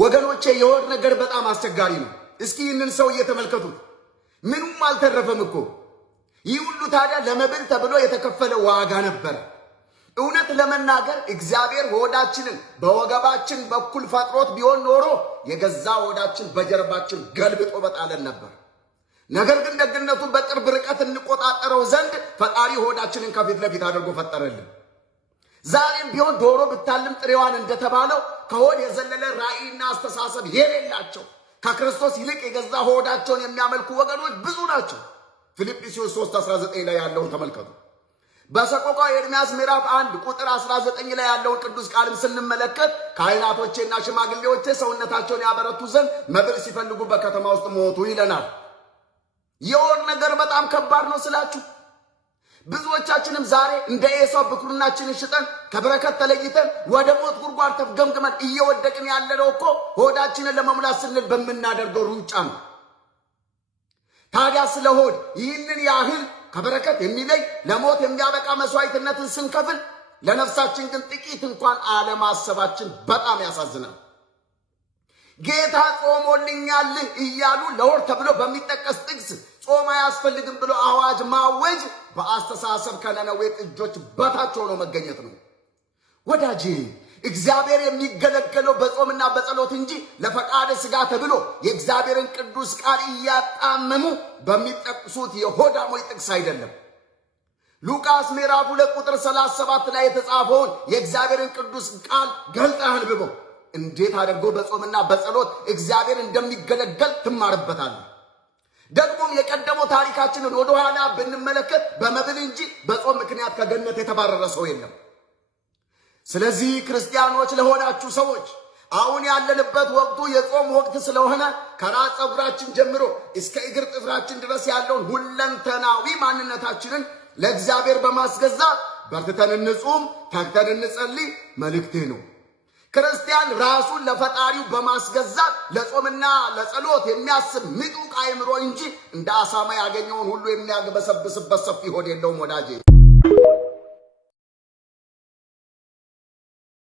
ወገኖቼ የሆድ ነገር በጣም አስቸጋሪ ነው። እስኪ ይህንን ሰው እየተመልከቱት ምንም አልተረፈም እኮ። ይህ ሁሉ ታዲያ ለመብል ተብሎ የተከፈለ ዋጋ ነበር። እውነት ለመናገር እግዚአብሔር ሆዳችንን በወገባችን በኩል ፈጥሮት ቢሆን ኖሮ የገዛ ሆዳችን በጀርባችን ገልብጦ በጣለን ነበር። ነገር ግን ደግነቱ በቅርብ ርቀት እንቆጣጠረው ዘንድ ፈጣሪ ሆዳችንን ከፊት ለፊት አድርጎ ፈጠረልን። ዛሬም ቢሆን ዶሮ ብታልም ጥሬዋን እንደተባለው ከሆድ የዘለለ ራእይና አስተሳሰብ የሌላቸው ከክርስቶስ ይልቅ የገዛ ሆዳቸውን የሚያመልኩ ወገኖች ብዙ ናቸው። ፊልጵስዩስ 3:19 ላይ ያለውን ተመልከቱ። በሰቆቃው ኤርምያስ ምዕራፍ 1 ቁጥር 19 ላይ ያለውን ቅዱስ ቃልም ስንመለከት ካህናቶቼና ሽማግሌዎቼ ሰውነታቸውን ያበረቱ ዘንድ መብል ሲፈልጉ በከተማ ውስጥ ሞቱ ይለናል። የሆድ ነገር በጣም ከባድ ነው ስላችሁ ብዙዎቻችንም ዛሬ እንደ ኤሳው ብኩርናችንን ሽጠን ከበረከት ተለይተን ወደ ሞት ጉድጓድ ተፍገምግመን እየወደቅን ያለነው እኮ ሆዳችንን ለመሙላት ስንል በምናደርገው ሩጫ ነው። ታዲያ ስለ ሆድ ይህንን ያህል ከበረከት የሚለይ ለሞት የሚያበቃ መስዋዕትነትን ስንከፍል ለነፍሳችን ግን ጥቂት እንኳን አለማሰባችን በጣም ያሳዝናል። ጌታ ጾሞልኛል እያሉ ለሆድ ተብሎ በሚጠቀስ ጥቅስ ጾም አያስፈልግም ብሎ አዋጅ ማወጅ በአስተሳሰብ ከነነዌ ጥጆች በታች ሆኖ መገኘት ነው። ወዳጄ እግዚአብሔር የሚገለገለው በጾምና በጸሎት እንጂ ለፈቃደ ሥጋ ተብሎ የእግዚአብሔርን ቅዱስ ቃል እያጣመሙ በሚጠቅሱት የሆዳሞች ጥቅስ አይደለም። ሉቃስ ምዕራፍ 2 ቁጥር 37 ላይ የተጻፈውን የእግዚአብሔርን ቅዱስ ቃል ገልጠህ አንብበው። እንዴት አድርጎ በጾምና በጸሎት እግዚአብሔር እንደሚገለገል ትማርበታለህ። ደግሞም የቀደመው ታሪካችንን ወደ ኋላ ብንመለከት በመብል እንጂ በጾም ምክንያት ከገነት የተባረረ ሰው የለም። ስለዚህ ክርስቲያኖች ለሆናችሁ ሰዎች አሁን ያለንበት ወቅቱ የጾም ወቅት ስለሆነ ከራስ ፀጉራችን ጀምሮ እስከ እግር ጥፍራችን ድረስ ያለውን ሁለንተናዊ ማንነታችንን ለእግዚአብሔር በማስገዛት በርትተን እንጹም፣ ተግተን እንጸልይ መልእክቴ ነው። ክርስቲያን ራሱን ለፈጣሪው በማስገዛት ለጾምና ለጸሎት የሚያስብ ምጡቅ አእምሮ እንጂ እንደ አሳማ ያገኘውን ሁሉ የሚያግበሰብስበት ሰፊ ሆድ የለውም ወዳጄ።